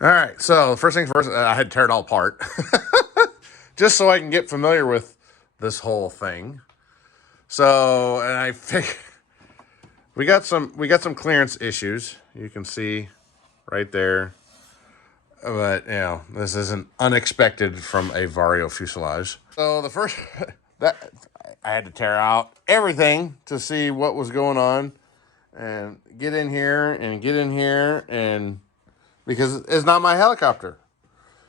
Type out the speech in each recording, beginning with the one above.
All right, so first things first, I had to tear it all apart just so I can get familiar with this whole thing. So, and I figured we got some clearance issues. You can see right there. But, you know, this isn't unexpected from a Vario fuselage. So the first, that I had to tear out everything to see what was going on and get in here and because it's not my helicopter.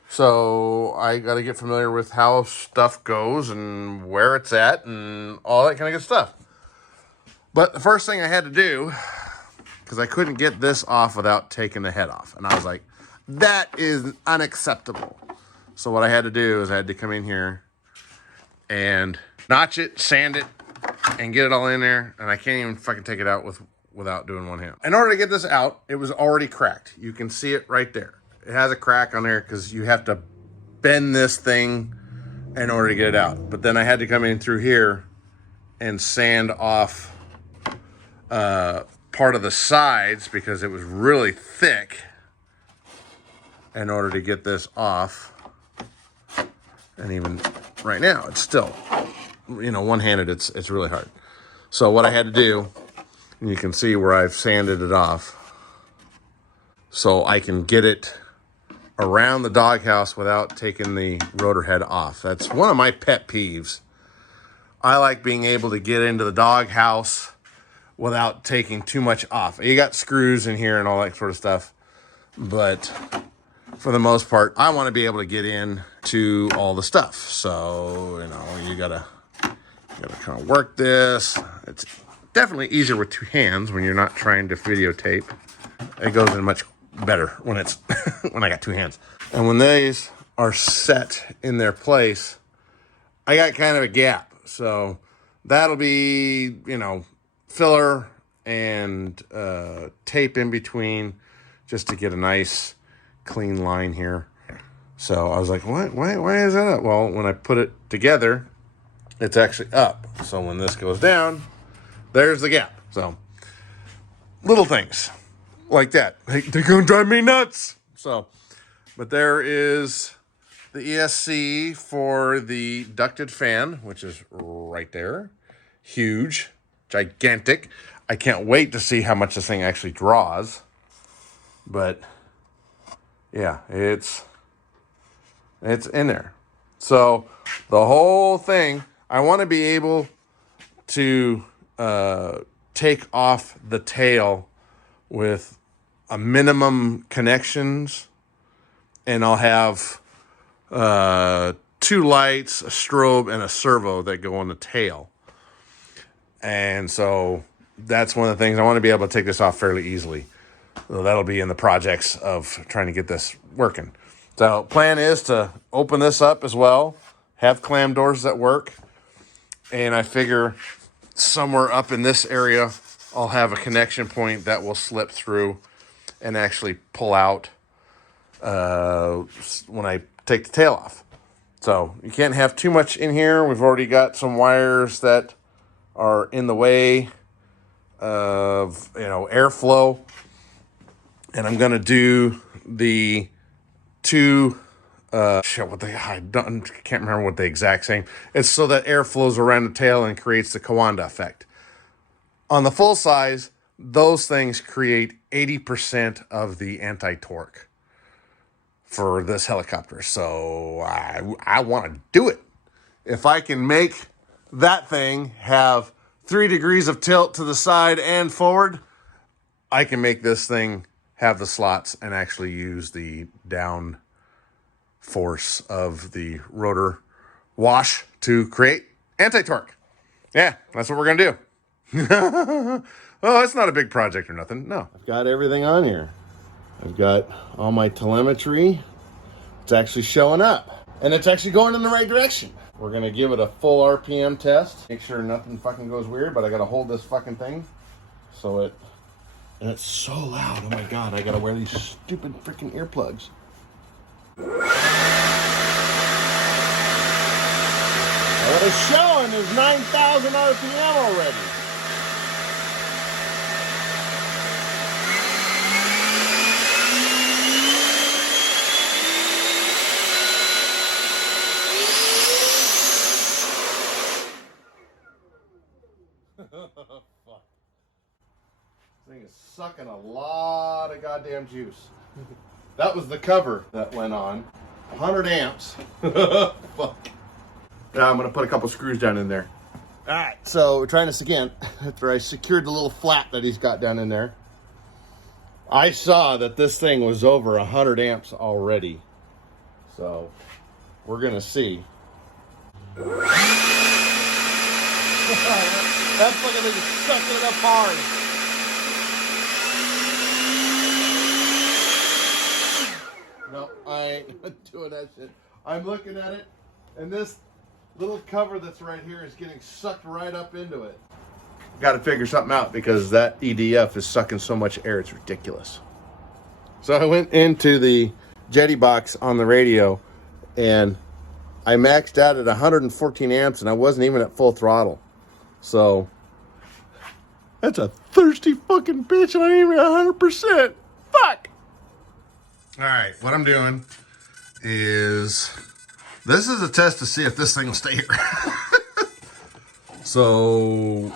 So I got to get familiar with how stuff goes and where it's at and all that kind of good stuff. But the first thing I had to do, because I couldn't get this off without taking the head off. And I was like, that is unacceptable. So what I had to do is I had to come in here and notch it, sand it, and get it all in there. And I can't even fucking take it out without doing one hand. In order to get this out, it was already cracked. You can see it right there. It has a crack on there because you have to bend this thing in order to get it out. But then I had to come in through here and sand off part of the sides because it was really thick in order to get this off. And even right now, it's still, you know, one-handed, it's really hard. So what I had to do, and you can see where I've sanded it off, so I can get it around the doghouse without taking the rotor head off. That's one of my pet peeves. I like being able to get into the doghouse without taking too much off. You got screws in here and all that sort of stuff, but for the most part, I want to be able to get in to all the stuff. So, you know, you gotta kind of work this. It's definitely easier with two hands when you're not trying to videotape. It goes in much better when it's when I got two hands. And when these are set in their place, I got kind of a gap. So that'll be, you know, filler and tape in between just to get a nice clean line here. So I was like, what? Why is that up? Well, when I put it together, it's actually up. So when this goes down, there's the gap. So little things like that. They're gonna drive me nuts. So, but there is the ESC for the ducted fan, which is right there. Huge, gigantic. I can't wait to see how much this thing actually draws. But yeah, it's in there. So the whole thing, I want to be able to take off the tail with a minimum connections, and I'll have 2 lights, a strobe, and a servo that go on the tail. And so that's one of the things I want to be able to take this off fairly easily. So that'll be in the projects of trying to get this working. So plan is to open this up as well, have clam doors that work, and I figure somewhere up in this area I'll have a connection point that will slip through and actually pull out when I take the tail off. So you can't have too much in here. We've already got some wires that are in the way of, you know, airflow. And I'm going to do the 2, I can't remember what the exact same. It's so that air flows around the tail and creates the Kawanda effect. On the full size, those things create 80% of the anti-torque for this helicopter. So I want to do it. If I can make that thing have 3 degrees of tilt to the side and forward, I can make this thing have the slots and actually use the down force of the rotor wash to create anti-torque. Yeah, that's what we're going to do. Oh, it's not a big project or nothing. No. I've got everything on here. I've got all my telemetry. It's actually showing up. And it's actually going in the right direction. We're going to give it a full RPM test. Make sure nothing fucking goes weird, but I got to hold this fucking thing so it... And it's so loud. Oh my God, I got to wear these stupid freaking earplugs. What it's showing is 9,000 RPM already. sucking a lot of goddamn juice. That was the cover that went on. 100 amps. Fuck. Now I'm gonna put a couple screws down in there. All right, so we're trying this again. After I secured the little flap that he's got down in there, I saw that this thing was over 100 amps already. So we're gonna see. That fucking thing is sucking it up hard. No, I ain't doing that shit. I'm looking at it, and this little cover that's right here is getting sucked right up into it. Got to figure something out because that EDF is sucking so much air, it's ridiculous. So I went into the Jetty box on the radio, and I maxed out at 114 amps, and I wasn't even at full throttle. So that's a thirsty fucking bitch, and I ain't even 100%. Fuck! All right, what I'm doing is, this is a test to see if this thing will stay here. So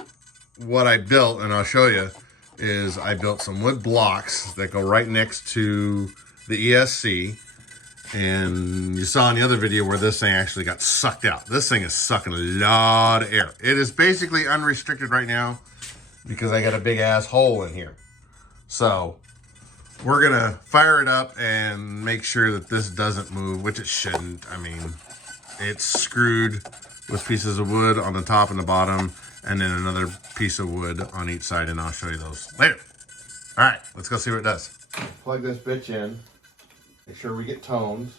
what I built, and I'll show you, is I built some wood blocks that go right next to the ESC. And you saw in the other video where this thing actually got sucked out. This thing is sucking a lot of air. It is basically unrestricted right now because I got a big ass hole in here. So we're gonna fire it up and make sure that this doesn't move, which it shouldn't. I mean, it's screwed with pieces of wood on the top and the bottom, and then another piece of wood on each side, and I'll show you those later. All right, let's go see what it does. Plug this bitch in. Make sure we get tones.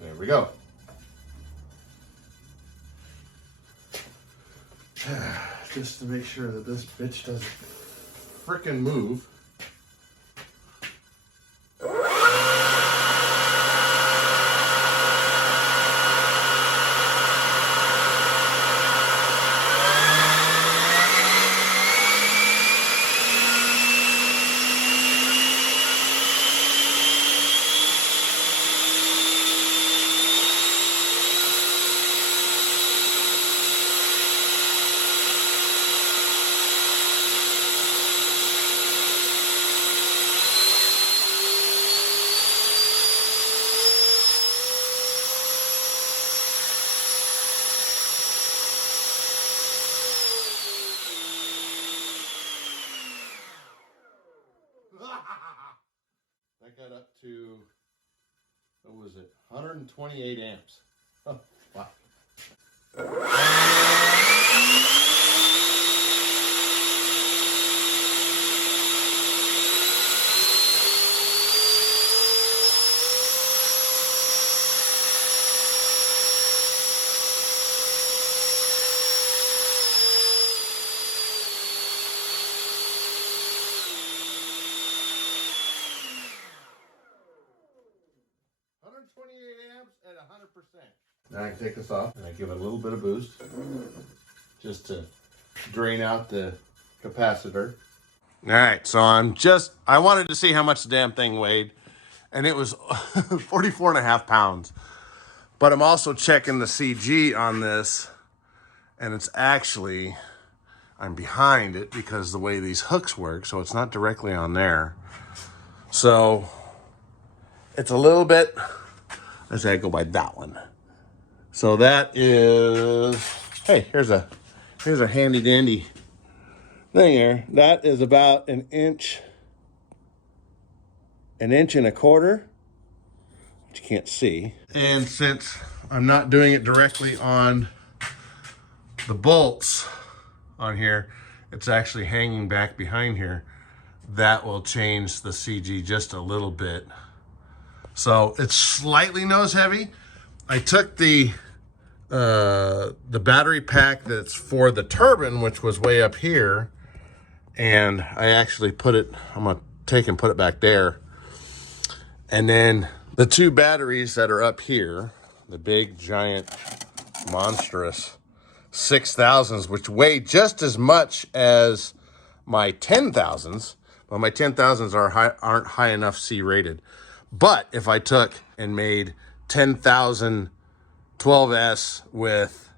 There we go. Just to make sure that this bitch doesn't frickin' move. That got up to, what was it, 128 amps. Oh, wow. 128 amps at 100%. Now I can take this off and I give it a little bit of boost just to drain out the capacitor. All right, so I wanted to see how much the damn thing weighed, and it was 44.5 pounds. But I'm also checking the CG on this, and it's actually, I'm behind it because the way these hooks work, so it's not directly on there. So it's a little bit, let's say I go by that one. So that is, hey, here's a handy dandy thing here. That is about an inch and a quarter, which you can't see. And since I'm not doing it directly on the bolts on here, it's actually hanging back behind here. That will change the CG just a little bit. So it's slightly nose heavy. I took the battery pack that's for the turbine, which was way up here, and I actually put it, I'm gonna take and put it back there. And then the two batteries that are up here, the big, giant, monstrous 6000s, which weigh just as much as my 10,000s, but my 10,000s aren't high enough C rated. But if I took and made 10,000 12S with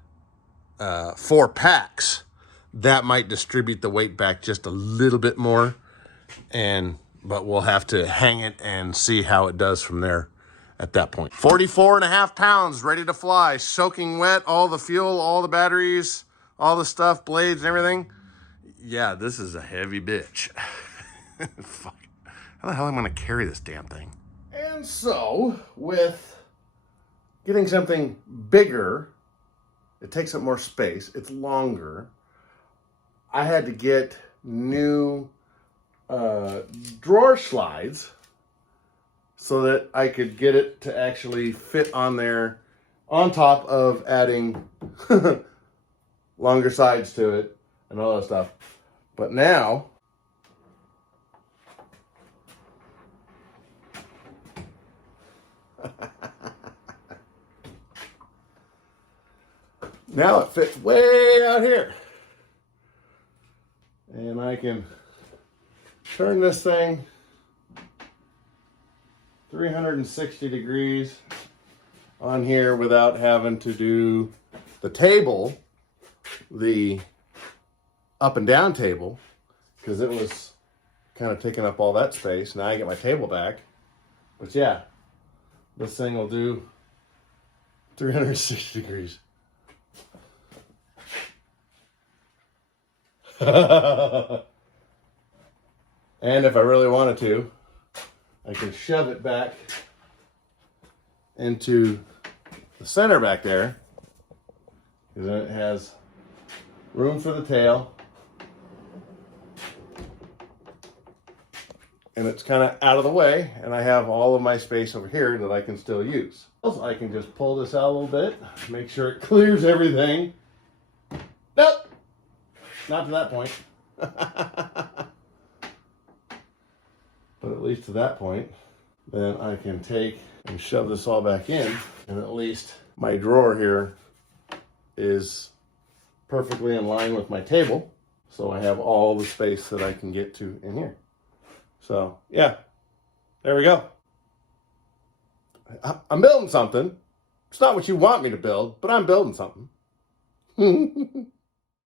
4 packs, that might distribute the weight back just a little bit more. But we'll have to hang it and see how it does from there at that point. 44.5 pounds, ready to fly, soaking wet, all the fuel, all the batteries, all the stuff, blades and everything. Yeah, this is a heavy bitch. Fuck. How the hell am I gonna carry this damn thing? And so, with getting something bigger, it takes up more space, it's longer. I had to get new drawer slides so that I could get it to actually fit on there, on top of adding longer sides to it and all that stuff. But now, now it fits way out here. And I can turn this thing 360 degrees on here without having to do the table, the up and down table, because it was kind of taking up all that space. Now I get my table back. But yeah, this thing will do 360 degrees. And if I really wanted to, I can shove it back into the center back there, because then it has room for the tail, and it's kind of out of the way, and I have all of my space over here that I can still use. Also, I can just pull this out a little bit, make sure it clears everything. Nope, not to that point. But at least to that point, then I can take and shove this all back in, and at least my drawer here is perfectly in line with my table, so I have all the space that I can get to in here. So yeah, there we go. I'm building something. It's not what you want me to build, but I'm building something.